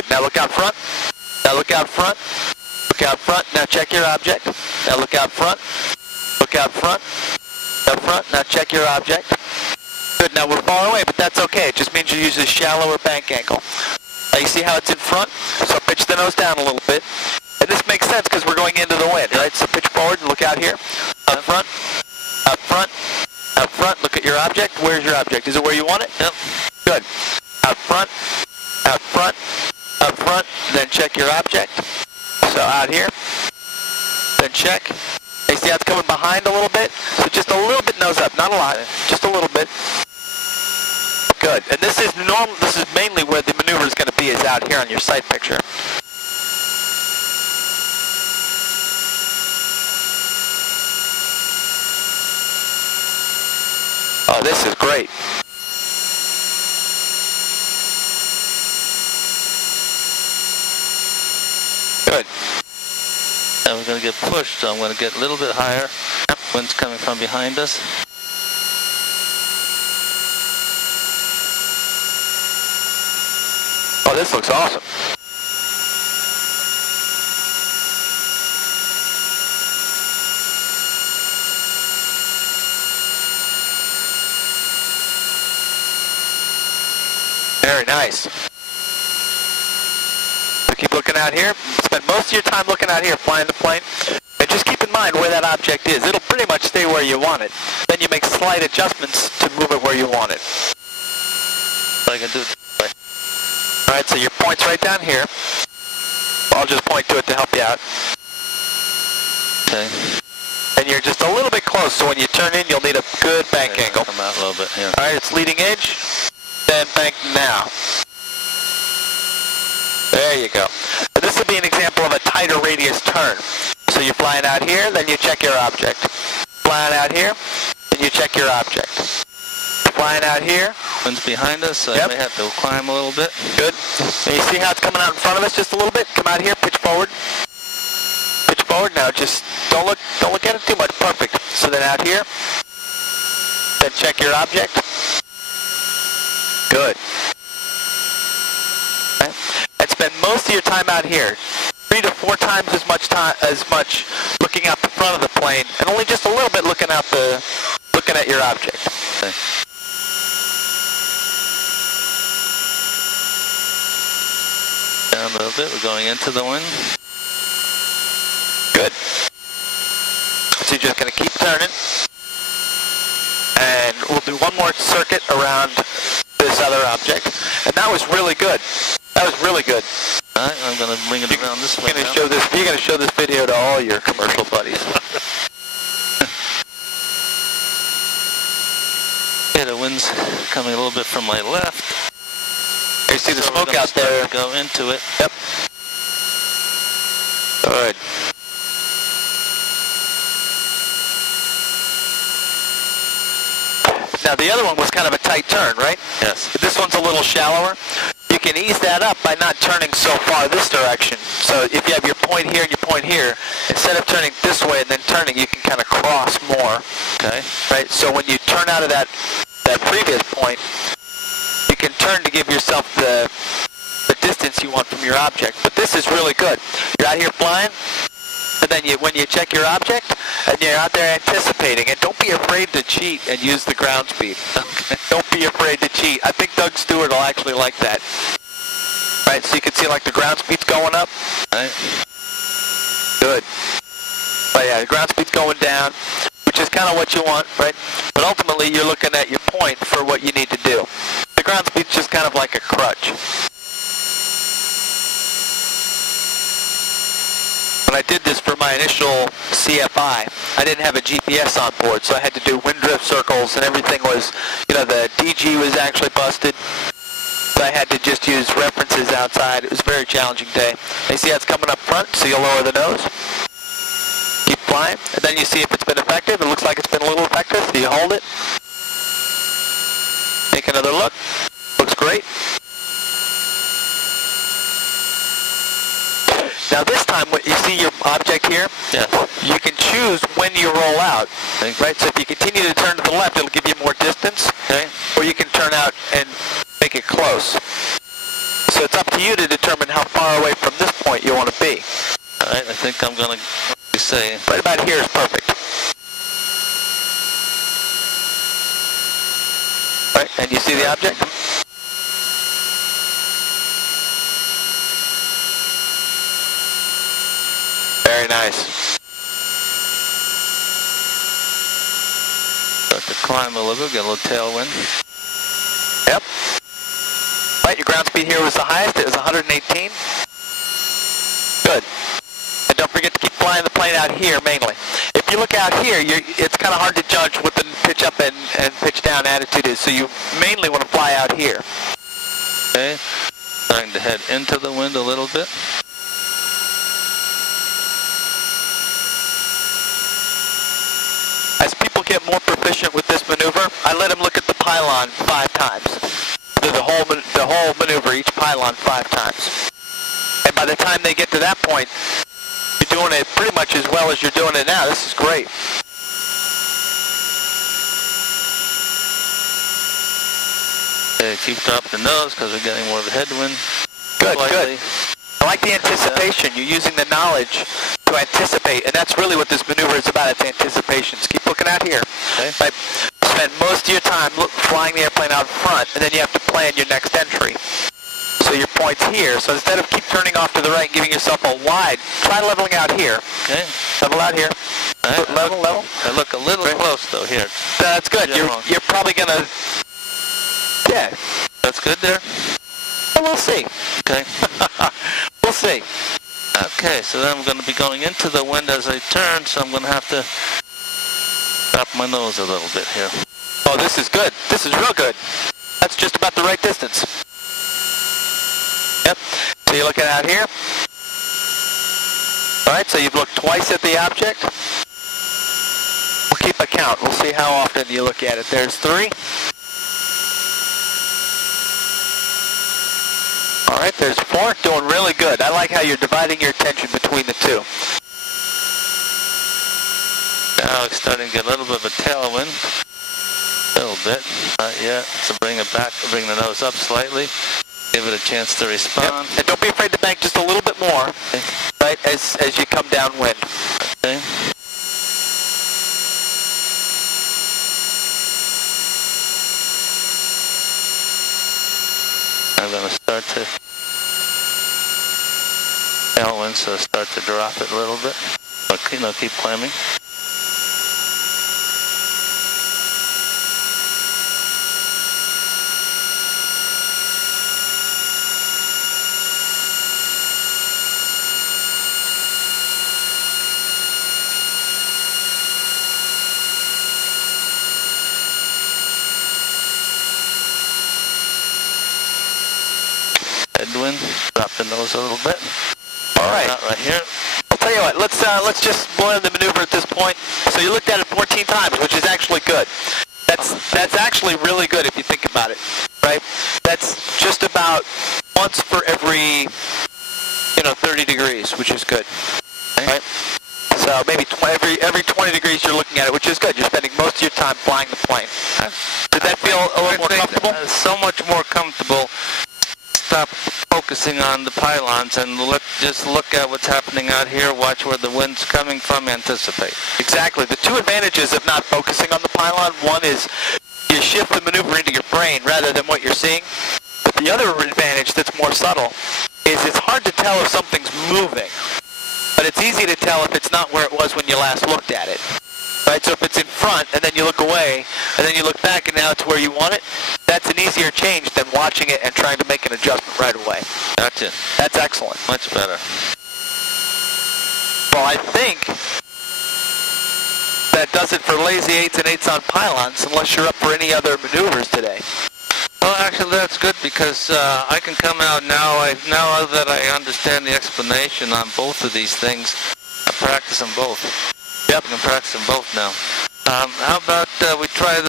Good. Now look out front. Now look out front. Look out front. Now check your object. Now look out front. Look out front. Up front. Now check your object. Good. Now we're far away, but that's okay. It just means you use a shallower bank angle. Now you see how it's in front? So pitch the nose down a little bit. And this makes sense because we're going into the wind, right? So pitch forward and look out here. Up front. Up front. Up front. Look at your object. Where's your object? Is it where you want it? Yep. Good. Up front. Up front. Up front. Then check your object. So out here. Then check. You see how it's coming behind a little bit? So just a little bit nose up. Not a lot. Just a little bit. Good. And this is normal. This is mainly where the maneuver is going to be, is out here on your sight picture. Oh, this is great. Good. And we're going to get pushed, so I'm going to get a little bit higher. Wind's coming from behind us. Oh, this looks awesome. Very nice. So keep looking out here. Spend most of your time looking out here, flying the plane. And just keep in mind where that object is. It'll pretty much stay where you want it. Then you make slight adjustments to move it where you want it. So I can do it this way. Alright, so your point's right down here. I'll just point to it to help you out. Okay. And you're just a little bit close, so when you turn in, you'll need a good bank Okay, angle. come out a little bit here. Alright, it's leading edge, then bank now. There you go. And this will be an example of a tighter radius turn. So you're flying out here, then you check your object. Flying out here, then you check your object. Flying out here. Wind's behind us, so Yep. I may have to climb a little bit. Good. And you see how it's coming out in front of us just a little bit? Come out here, pitch forward. Pitch forward now. Just don't look at it too much. Perfect. So then out here. Then check your object. Good. Okay. And spend most of your time out here. 3 to 4 times as much looking out the front of the plane, and only just a little bit looking at your object. Okay. Down a little bit, we're going into the wind. Good. So you're just going to keep turning. And we'll do one more circuit around this other object. And that was really good. That was really good. Alright, I'm going to bring it around this way now. You're going to show this video to all your commercial buddies. Okay, the wind's coming a little bit from my left. You see the So smoke out there. Go into it. Yep. Good. Now the other one was kind of a tight turn, right? Yes. This one's a little shallower. You can ease that up by not turning so far this direction. So if you have your point here and your point here, instead of turning this way and then turning, you can kind of cross more. Okay. Right? So when you turn out of that previous point, you can turn to give yourself the distance you want from your object. But this is really good. You're out here flying, and then when you check your object, and you're out there anticipating, and don't be afraid to cheat and use the ground speed. Okay. Don't be afraid to cheat. I think Doug Stewart will actually like that. Right, so you can see like the ground speed's going up. Right. Good. But yeah, the ground speed's going down, which is kind of what you want, right? But ultimately, you're looking at your point for what you need to do. The ground speed's just kind of like a crutch. When I did this for my initial CFI, I didn't have a GPS on board, so I had to do wind drift circles, and everything was, the DG was actually busted. So I had to just use references outside. It was a very challenging day. You see how it's coming up front, so you'll lower the nose. Keep flying, and then you see if it's been effective. It looks like it's been a little effective, so you hold it. Take another look. Looks great. Now this time, you see your object here? Yes. You can choose when you roll out, right? So if you continue to turn to the left, it'll give you more distance, or you can turn out and make it close. So it's up to you to determine how want to be. All right, I think I'm going to say Right about here is perfect. Right, and you see the object? Very nice. start to climb a little bit, get a little tailwind. Yep. Right, your ground speed here was the highest. It was 118. Good. And don't forget to keep flying the plane out here mainly. If you look out here, it's kind of hard to judge what the pitch up and pitch down attitude is. So you mainly want to fly out here. Okay. Starting to head into the wind a little bit. As people get more proficient with this maneuver, I let them look at the pylon 5 times. The whole maneuver, each pylon 5 times. And by the time they get to that point, you're doing it pretty much as well as you're doing it now. This is great. Okay, keep dropping the nose because we're getting more of a headwind. Good, slightly. good. I like the anticipation. You're using the knowledge to anticipate, and that's really what this maneuver is about. It's anticipation. Just keep looking out here. Okay. Right? Spend most of your time flying the airplane out front, and then you have to plan your next entry. So your point's here. So instead of keep turning off to the right and giving yourself a wide, try leveling out here. Okay. Level out here. All right. Level. I look a little close though here. That's good. You're probably gonna. Yeah. That's good there. Well, we'll see. Okay. We'll see. Okay, so then I'm going to be going into the wind as I turn, so I'm going to have to drop my nose a little bit here. Oh, this is good. This is real good. That's just about the right distance. Yep. So you're looking out here. All right, so you've looked twice at the object. We'll keep a count. We'll see how often you look at it. There's 3. All right, there's 4. Doing really good. I like how you're dividing your attention between the 2. Now it's starting to get a little bit of a tailwind. A little bit. Not yet. So bring it back, bring the nose up slightly. Give it a chance to respond. Yep. And don't be afraid to bank just a little bit more, Okay. right, as you come downwind. Okay. I'm going to start to tailwind, so start to drop it a little bit. Okay, no, keep climbing. Headwind, drop the nose a little bit. All right. Not right here. I'll tell you what, let's just blend the maneuver at this point. So you looked at it 14 times, which is actually good. That's actually really good if you think about it, right? That's just about once for every, 30 degrees, which is good, right? So maybe every 20 degrees you're looking at it, which is good. You're spending most of your time flying the plane. Did that feel a little more comfortable? So much more comfortable. Stop focusing on the pylons and just look at what's happening out here, watch where the wind's coming from, anticipate. Exactly. The 2 advantages of not focusing on the pylon, one is you shift the maneuver into your brain rather than what you're seeing. But the other advantage that's more subtle is it's hard to tell if something's moving. But it's easy to tell if it's not where it was when you last looked at it. Right? So if it's in front and then you look away and then you look back and now it's where you want it, that's an easier change than watching it and trying to make an adjustment right away. Gotcha. That's excellent. Much better. Well, I think that does it for lazy 8s and 8s on pylons, unless you're up for any other maneuvers today. Well, actually, that's good because I can come out now. Now that I understand the explanation on both of these things, I practice them both. Yep. I can practice them both now. How about we try